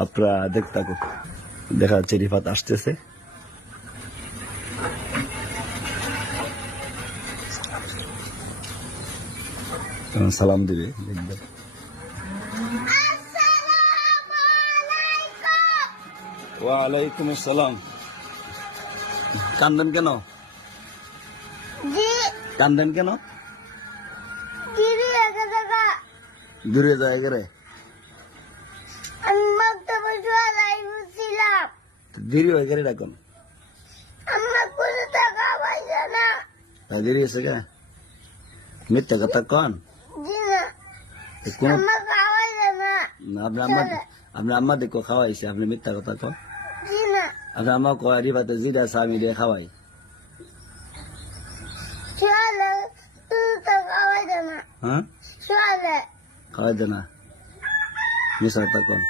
আপনারা দেখতে থাকুন। দেখা যাচ্ছে রিফাত আসতেছে। সালাম দিবে, দেখবেন। ওয়ালাইকুম আসসালাম। কান্দেন কেন? কান্দেন কেন? দূরে যায় রে। দেরি হয়ে গেলে এখন দেরি হয়েছে গা? মিথ্যা কথা কন। আপনার আম্মা দেখো খাওয়াইছে, আপনি মিথ্যা কথা কন। আপনার আম্মা কয় রিফাতে জিরা আছে আমি দিয়ে খাওয়াই। হ্যাঁ খাওয়াই দে না, মিশা কথা কন।